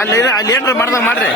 ಅಲ್ಲಿ ಅಲ್ಲಿ ಏನ್ರ ಮಾಡ್ದಂಗ ಮಾಡ್ರಿ.